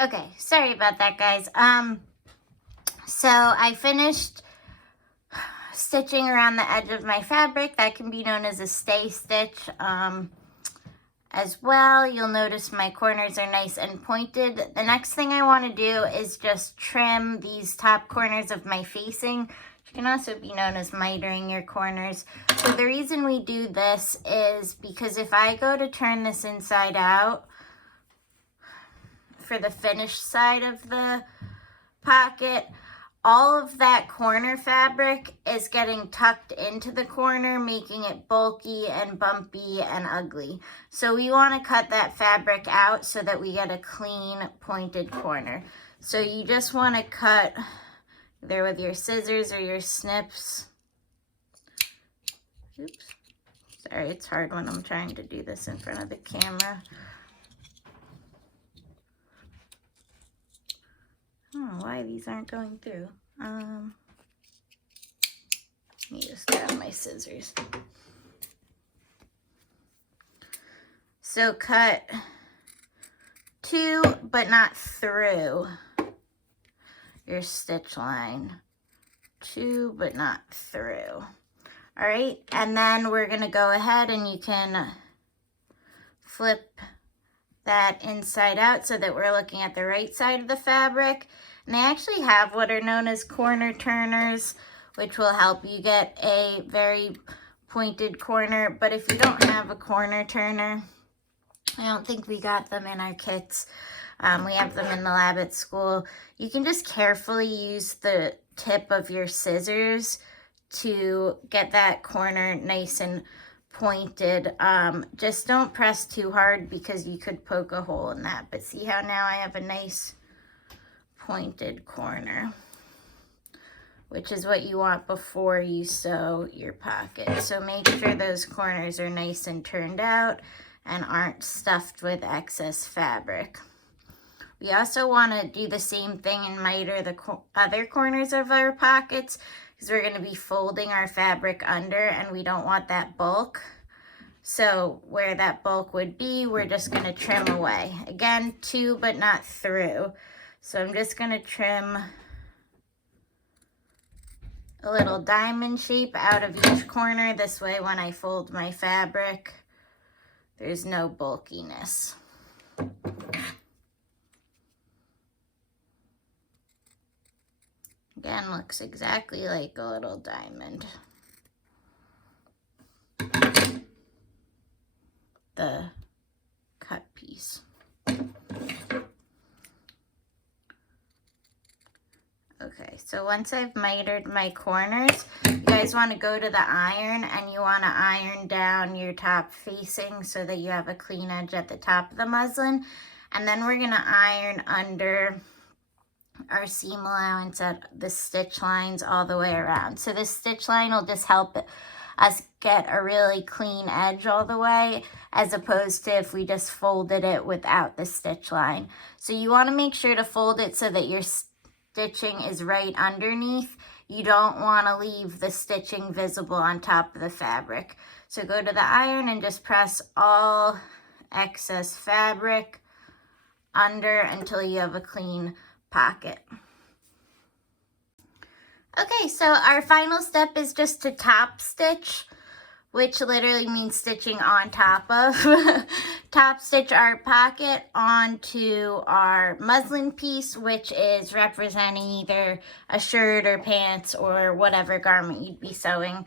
Okay, sorry about that, guys. So I finished stitching around the edge of my fabric. That can be known as a stay stitch. As well, you'll notice my corners are nice and pointed. The next thing I want to do is just trim these top corners of my facing, which can also be known as mitering your corners. So the reason we do this is because if I go to turn this inside out for the finished side of the pocket, all of that corner fabric is getting tucked into the corner, making it bulky and bumpy and ugly. So we want to cut that fabric out so that we get a clean pointed corner. So you just want to cut either with your scissors or your snips. Oops. Sorry, it's hard when I'm trying to do this in front of the camera. I don't know why these aren't going through. Let me just grab my scissors. So cut to, but not through your stitch line. To, but not through. All right, and then we're gonna go ahead and you can flip that inside out so that we're looking at the right side of the fabric. And they actually have what are known as corner turners, which will help you get a very pointed corner. But if you don't have a corner turner, I don't think we got them in our kits. We have them in the lab at school. You can just carefully use the tip of your scissors to get that corner nice and pointed. Just don't press too hard because you could poke a hole in that. But see how now I have a nice pointed corner, which is what you want before you sew your pocket. So make sure those corners are nice and turned out and aren't stuffed with excess fabric. We also want to do the same thing and miter the other corners of our pockets, because we're going to be folding our fabric under and we don't want that bulk. So where that bulk would be, we're just going to trim away. Again, to but not through. So I'm just going to trim a little diamond shape out of each corner. This way when I fold my fabric, there's no bulkiness. Again, looks exactly like a little diamond. The cut piece. Okay, so once I've mitered my corners, you guys want to go to the iron and you want to iron down your top facing so that you have a clean edge at the top of the muslin. And then we're going to iron under our seam allowance at the stitch lines all the way around. So this stitch line will just help us get a really clean edge all the way, as opposed to if we just folded it without the stitch line. So you want to make sure to fold it so that your stitching is right underneath. You don't want to leave the stitching visible on top of the fabric. So go to the iron and just press all excess fabric under until you have a clean pocket. Okay, so our final step is just to top stitch, which literally means stitching on top of. Top stitch our pocket onto our muslin piece, which is representing either a shirt or pants or whatever garment you'd be sewing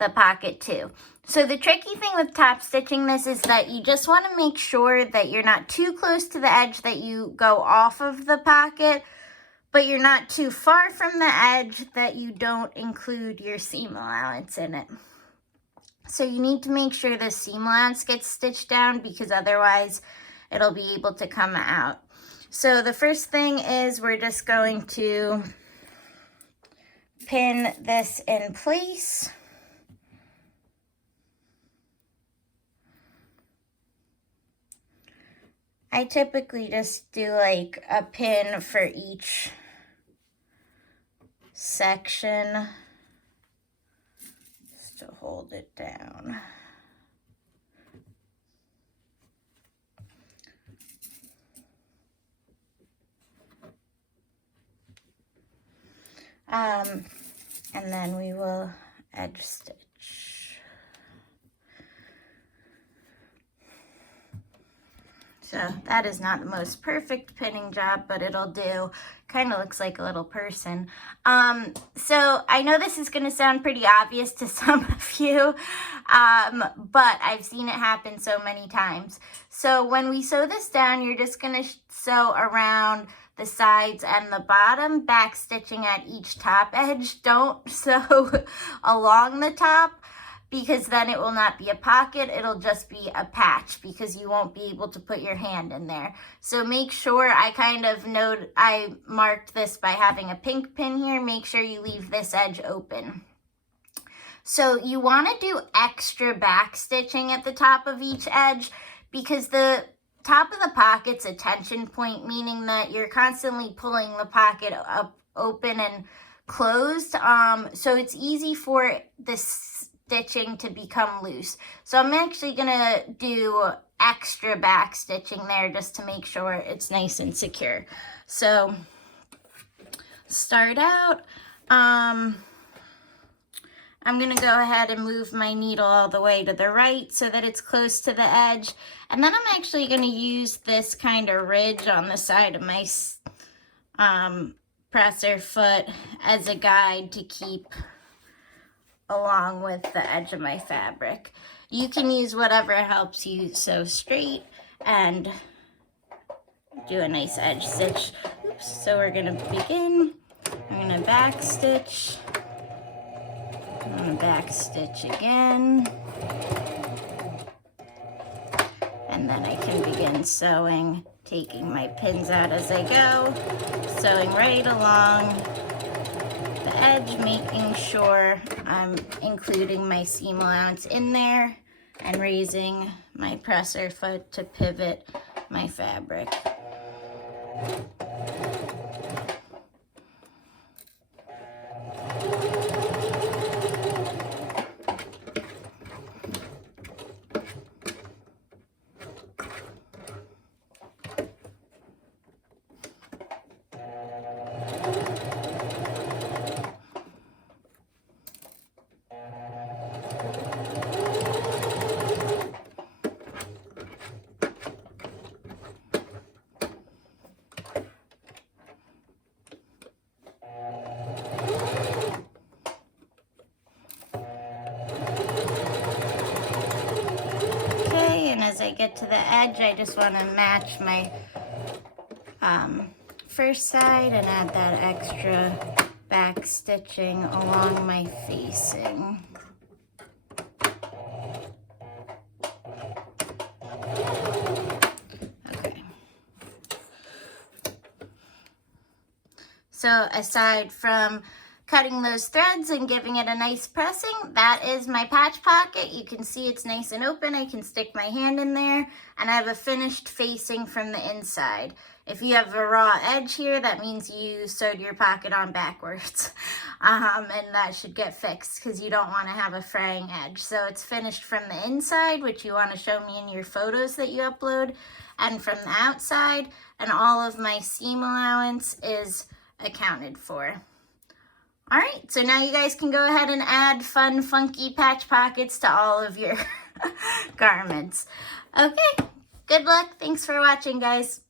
the pocket to. So the tricky thing with top stitching this is that you just want to make sure that you're not too close to the edge that you go off of the pocket, but you're not too far from the edge that you don't include your seam allowance in it. So you need to make sure the seam allowance gets stitched down, because otherwise it'll be able to come out. So the first thing is we're just going to pin this in place. I typically just do like a pin for each section just to hold it down. And then we will edge stitch. So that is not the most perfect pinning job, but it'll do. Kind of looks like a little person. So I know this is going to sound pretty obvious to some of you, but I've seen it happen so many times. So when we sew this down, you're just going to sew around the sides and the bottom, back stitching at each top edge. Don't sew along the top, because then it will not be a pocket, it'll just be a patch, because you won't be able to put your hand in there. So make sure, I marked this by having a pink pin here, make sure you leave this edge open. So you want to do extra back stitching at the top of each edge, because the top of the pocket's a tension point, meaning that you're constantly pulling the pocket up, open and closed. So it's easy for this stitching to become loose. So I'm actually gonna do extra back stitching there just to make sure it's nice and secure. So start out, I'm gonna go ahead and move my needle all the way to the right so that it's close to the edge. And then I'm actually gonna use this kind of ridge on the side of my presser foot as a guide to keep along with the edge of my fabric. You can use whatever helps you sew straight and do a nice edge stitch. Oops. So we're gonna begin. I'm gonna back stitch. I'm gonna back stitch again. And then I can begin sewing, taking my pins out as I go, sewing right along the edge, making sure I'm including my seam allowance in there and raising my presser foot to pivot my fabric. As I get to the edge, I just want to match my first side and add that extra back stitching along my facing. Okay. So aside from cutting those threads and giving it a nice pressing, that is my patch pocket. You can see it's nice and open. I can stick my hand in there, and I have a finished facing from the inside. If you have a raw edge here, that means you sewed your pocket on backwards. And that should get fixed because you don't want to have a fraying edge. So it's finished from the inside, which you want to show me in your photos that you upload, and from the outside, and all of my seam allowance is accounted for. All right, so now you guys can go ahead and add fun, funky patch pockets to all of your garments. Okay, good luck. Thanks for watching, guys.